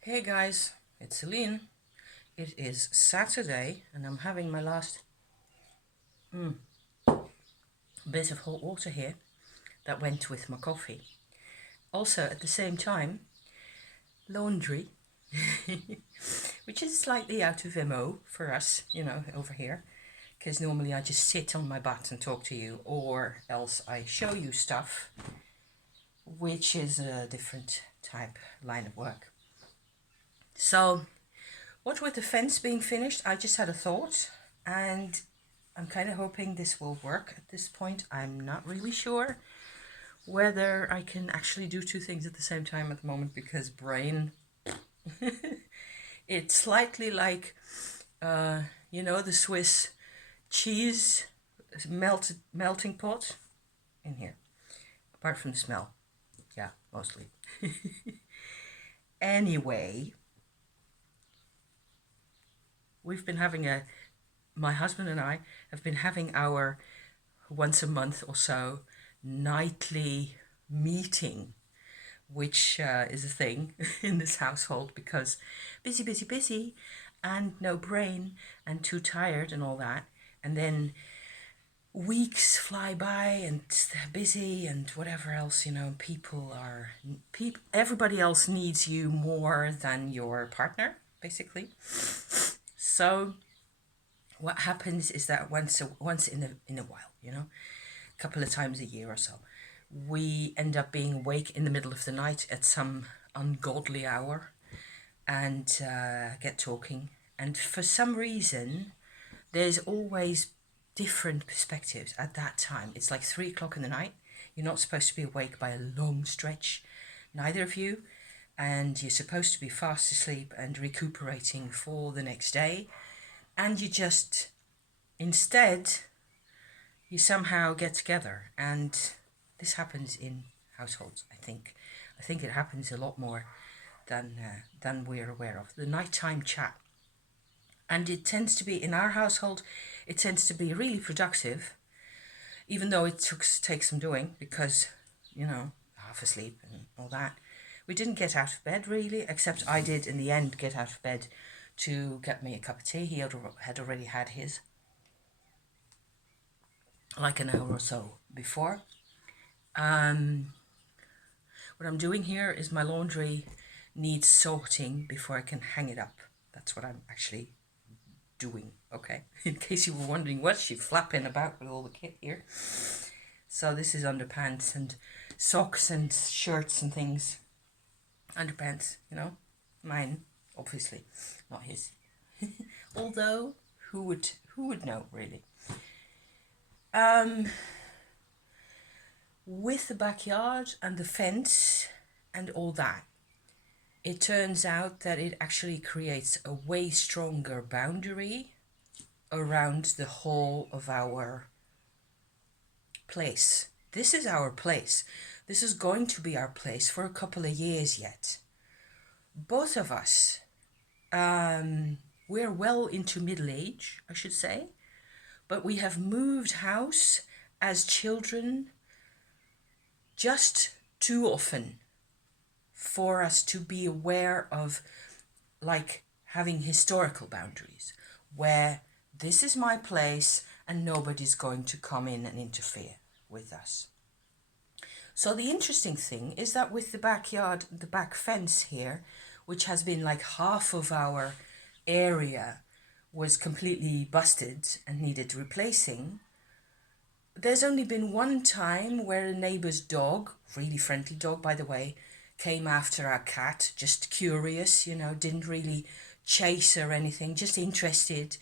Hey guys, it's Celine. It is Saturday and I'm having my last bit of hot water here that went with my coffee. Also, at the same time, laundry, which is slightly out of MO for us, over here, because normally I just sit on my butt and talk to you, or else I show you stuff, which is a different type line of work. So, what with the fence being finished, I just had a thought, and I'm kind of hoping this will work at this point. I'm not really sure whether I can actually do two things at the same time at the moment because brain, it's slightly like, the Swiss cheese melting pot in here, apart from the smell. Yeah, mostly. Anyway, we've been having my husband and I have been having our once a month or so nightly meeting, which is a thing in this household because busy, busy, busy, and no brain, and too tired, and all that. And then weeks fly by, and they're busy, and whatever else, everybody else needs you more than your partner, basically. So what happens is that once in a while, a couple of times a year or so, we end up being awake in the middle of the night at some ungodly hour and get talking. And for some reason, there's always different perspectives at that time. It's like 3 o'clock in the night. You're not supposed to be awake by a long stretch, neither of you. And you're supposed to be fast asleep and recuperating for the next day. And instead, you somehow get together. And this happens in households, I think. I think it happens a lot more than we're aware of. The nighttime chat. And it tends to be, in our household, it tends to be really productive, even though it takes some doing because, half asleep and all that. We didn't get out of bed really, except I did in the end get out of bed to get me a cup of tea. He had already had his like an hour or so before. What I'm doing here is my laundry needs sorting before I can hang it up. That's what I'm actually doing, okay? In case you were wondering, what's she flapping about with all the kit here? So this is underpants and socks and shirts and things. Underpants, mine, obviously, not his. Although, who would know, really? With the backyard and the fence and all that, it turns out that it actually creates a way stronger boundary around the whole of our place. This is our place. This is going to be our place for a couple of years yet. Both of us, we're well into middle age, I should say, but we have moved house as children just too often for us to be aware of, like, having historical boundaries where this is my place and nobody's going to come in and interfere with us. So the interesting thing is that with the backyard, the back fence here, which has been like half of our area was completely busted and needed replacing, there's only been one time where a neighbour's dog, really friendly dog by the way, came after our cat, just curious, didn't really chase or anything, just interested,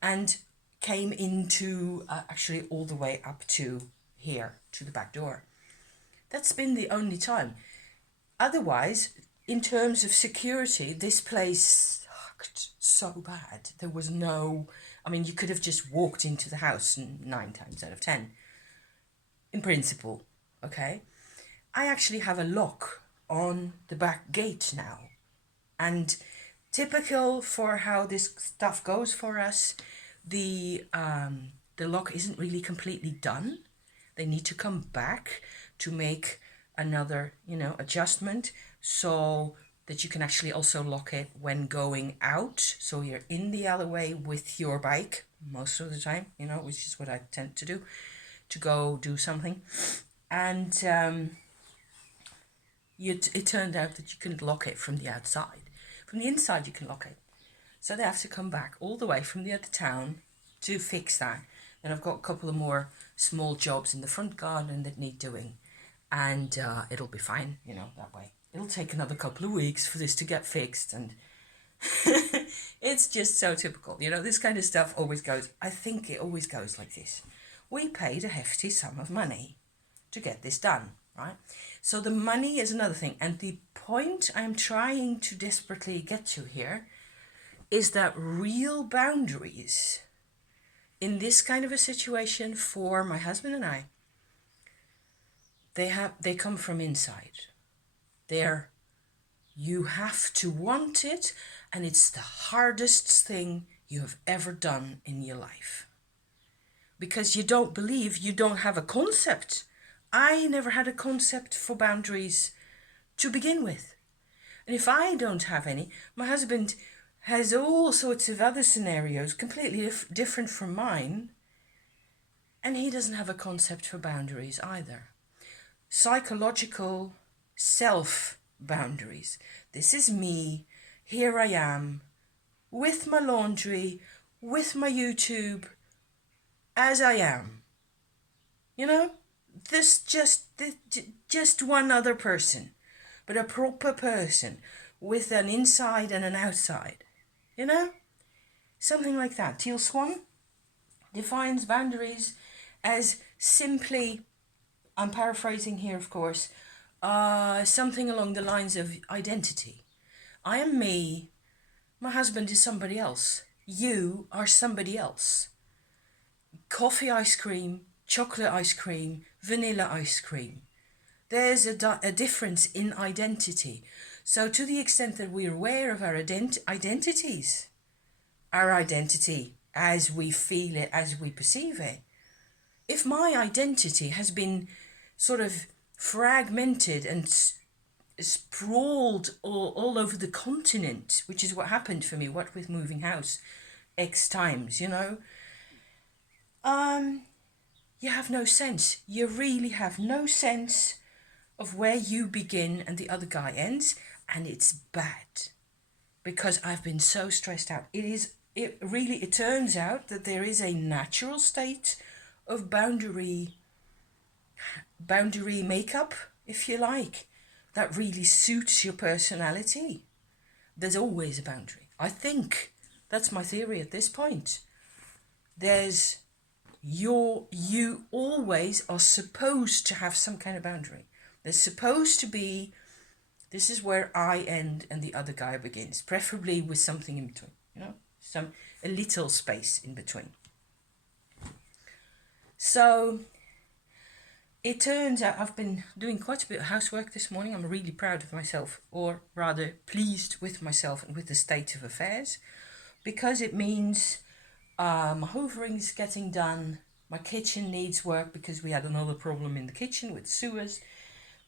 and came into actually all the way up to here, to the back door. That's been the only time. Otherwise, in terms of security, this place sucked so bad. There was no, you could have just walked into the house 9 times out of 10. In principle, okay? I actually have a lock on the back gate now. And typical for how this stuff goes for us, the lock isn't really completely done. They need to come back to make another, adjustment. So that you can actually also lock it when going out. So you're in the alleyway with your bike most of the time, you know, which is what I tend to do, to go do something. And it turned out that you couldn't lock it from the outside. From the inside, you can lock it. So they have to come back all the way from the other town to fix that. And I've got a couple of more small jobs in the front garden that need doing. And it'll be fine, you know, that way. It'll take another couple of weeks for this to get fixed. And it's just so typical. You know, this kind of stuff always goes, I think it always goes like this. We paid a hefty sum of money to get this done, right? So the money is another thing. And the point I'm trying to desperately get to here is that real boundaries in this kind of a situation for my husband and I, they come from inside. You have to want it, and it's the hardest thing you have ever done in your life. Because you don't have a concept. I never had a concept for boundaries to begin with. And if I don't have any, my husband has all sorts of other scenarios completely different from mine, and he doesn't have a concept for boundaries either. Psychological self-boundaries. This is me, here I am, with my laundry, with my YouTube, as I am. You know, this just one other person, but a proper person with an inside and an outside. You know, something like that. Teal Swan defines boundaries as simply, I'm paraphrasing here, of course, something along the lines of identity. I am me, my husband is somebody else, you are somebody else. Coffee ice cream, chocolate ice cream, vanilla ice cream. There's a difference in identity. So to the extent that we're aware of our identities, our identity as we feel it, as we perceive it, if my identity has been sort of fragmented and sprawled all over the continent, which is what happened for me, what with moving house X times, you know, you have no sense. You really have no sense of where you begin and the other guy ends, and it's bad because I've been so stressed out. It turns out that there is a natural state of boundary makeup, if you like, that really suits your personality. There's always a boundary. I think that's my theory at this point. You always are supposed to have some kind of boundary. There's supposed to be, this is where I end and the other guy begins, preferably with something in between, you know, a little space in between. So it turns out I've been doing quite a bit of housework this morning. I'm really proud of myself, or rather pleased with myself and with the state of affairs, because it means my hoovering's getting done. My kitchen needs work because we had another problem in the kitchen with sewers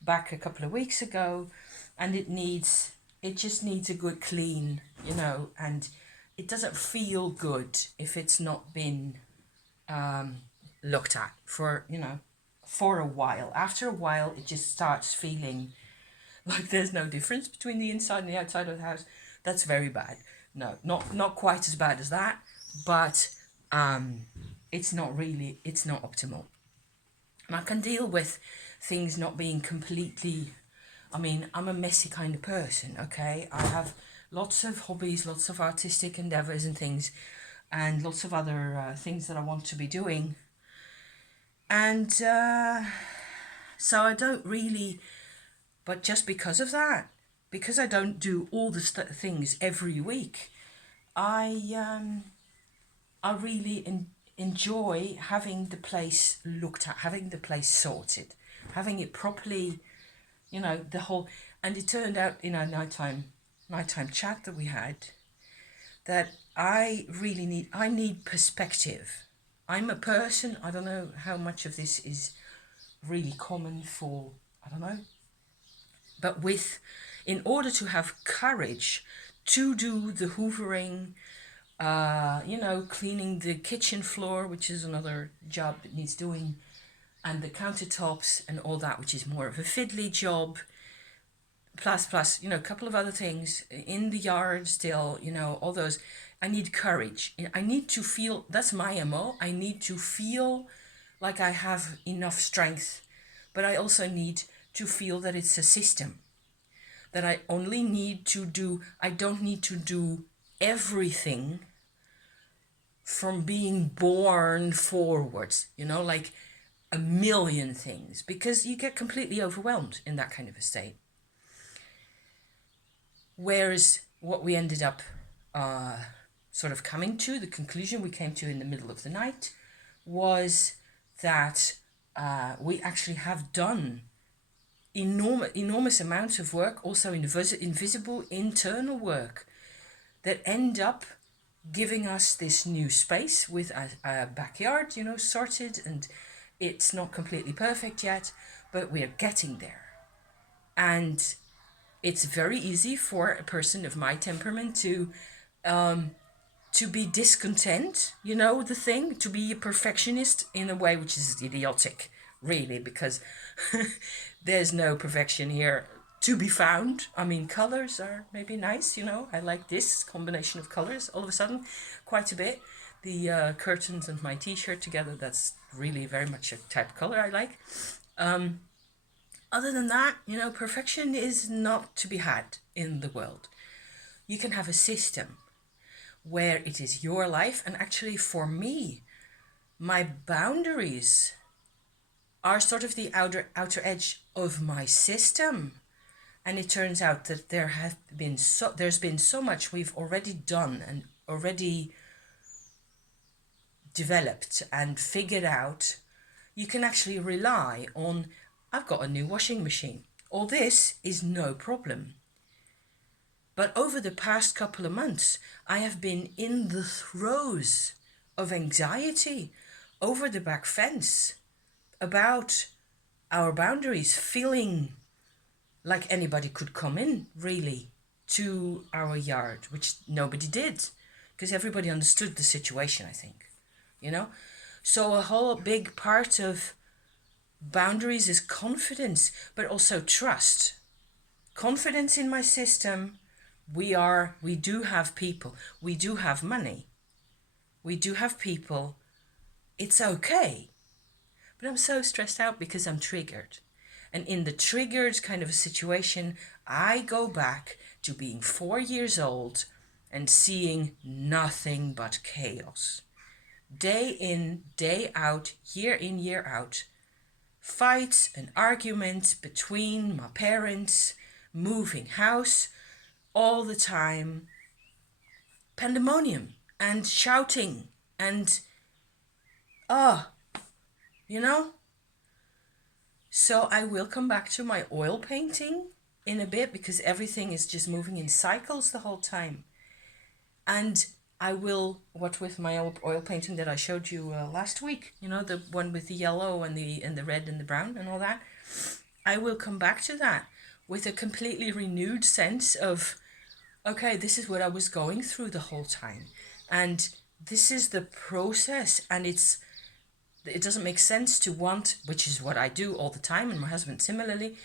back a couple of weeks ago, and it just needs a good clean, you know, and it doesn't feel good if it's not been looked at for a while. After a while, it just starts feeling like there's no difference between the inside and the outside of the house. That's very bad. No, not quite as bad as that, but it's not optimal. And I can deal with things not being completely, I'm a messy kind of person, okay? I have lots of hobbies, lots of artistic endeavours and things, and lots of other things that I want to be doing. And so I don't really, but just because of that, because I don't do all the things every week, I really enjoy having the place looked at, having the place sorted, having it properly, you know, the whole. And it turned out in our nighttime chat that we had that I need perspective. I'm a person, I don't know how much of this is really common for, I don't know, but in order to have courage to do the hoovering, cleaning the kitchen floor, which is another job that needs doing, and the countertops and all that, which is more of a fiddly job. Plus, a couple of other things in the yard still, all those. I need courage. I need to feel, that's my MO. I need to feel like I have enough strength, but I also need to feel that it's a system. That I don't need to do everything from being born forwards, like a million things, because you get completely overwhelmed in that kind of a state. Whereas what we ended up sort of coming to, the conclusion we came to in the middle of the night, was that we actually have done enormous amounts of work, also invisible internal work, that end up giving us this new space with a backyard, sorted, and it's not completely perfect yet, but we're getting there. And it's very easy for a person of my temperament to be discontent, to be a perfectionist in a way which is idiotic, really, because there's no perfection here to be found. I mean, colors are maybe nice, I like this combination of colors all of a sudden quite a bit. The curtains and my t-shirt together, that's really very much a type of color I like. Other than that, perfection is not to be had in the world. You can have a system where it is your life, and actually for me, my boundaries are sort of the outer edge of my system. And it turns out that there's been so much we've already done and already developed and figured out. You can actually rely on, I've got a new washing machine. All this is no problem. But over the past couple of months, I have been in the throes of anxiety over the back fence about our boundaries, feeling like anybody could come in, really, to our yard, which nobody did, because everybody understood the situation, I think, So a whole big part of boundaries is confidence, but also trust. Confidence in my system. We do have people. We do have money. We do have people. It's okay. But I'm so stressed out because I'm triggered. And in the triggered kind of a situation, I go back to being 4 years old and seeing nothing but chaos. Day in, day out, year in, year out. Fights and arguments between my parents, moving house all the time. Pandemonium and shouting and So I will come back to my oil painting in a bit, because everything is just moving in cycles the whole time. And I will, what with my oil painting that I showed you last week, the one with the yellow and the red and the brown and all that, I will come back to that with a completely renewed sense of, okay, this is what I was going through the whole time. And this is the process, and it doesn't make sense to want, which is what I do all the time, and my husband similarly,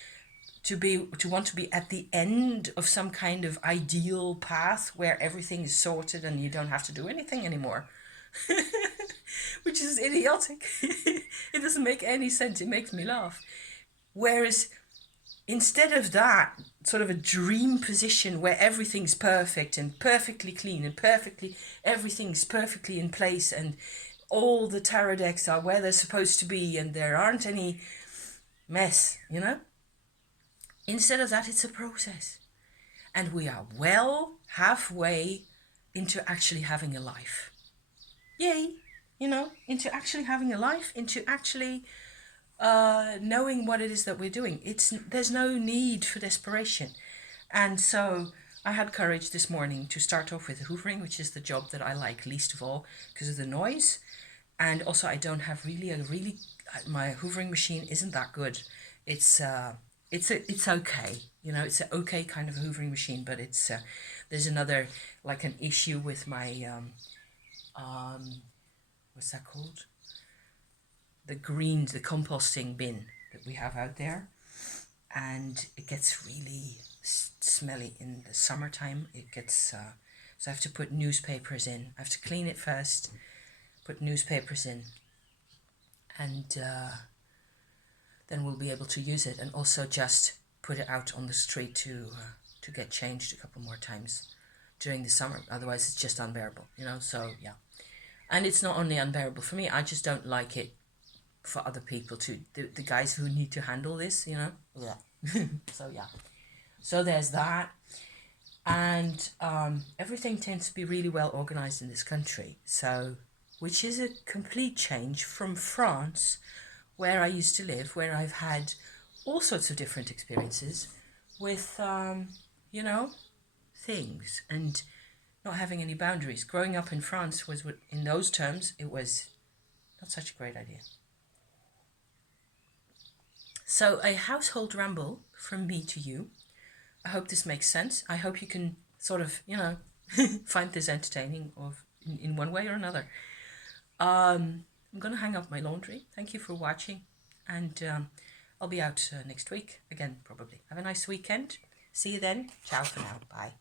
to want to be at the end of some kind of ideal path where everything is sorted and you don't have to do anything anymore. Which is idiotic. It doesn't make any sense. It makes me laugh. Whereas instead of that sort of a dream position where everything's perfect and perfectly clean and everything's perfectly in place and all the tarot decks are where they're supposed to be and there aren't any mess, Instead of that, it's a process. And we are well halfway into actually having a life. Yay! Into actually having a life, into actually knowing what it is that we're doing. There's no need for desperation. And so I had courage this morning to start off with hoovering, which is the job that I like least of all because of the noise. And also I don't have my hoovering machine isn't that good. It's okay. You know, it's an okay kind of hoovering machine, but it's there's another, like an issue with my what's that called? The composting bin that we have out there, and it gets really smelly in the summertime. It gets so I have to put newspapers in. I have to clean it first, put newspapers in, and then we'll be able to use it, and also just put it out on the street to get changed a couple more times during the summer. Otherwise, it's just unbearable, you know. So yeah, and it's not only unbearable for me. I just don't like it for other people too. The guys who need to handle this, you know. Yeah. So yeah. So there's that. And everything tends to be really well organized in this country. So, which is a complete change from France, where I used to live, where I've had all sorts of different experiences with, you know, things and not having any boundaries. Growing up in France was, in those terms, it was not such a great idea. So a household ramble from me to you. I hope this makes sense. I hope you can sort of, you know, find this entertaining or in one way or another. I'm going to hang up my laundry. Thank you for watching. And I'll be out next week again, probably. Have a nice weekend. See you then. Ciao for now. Bye.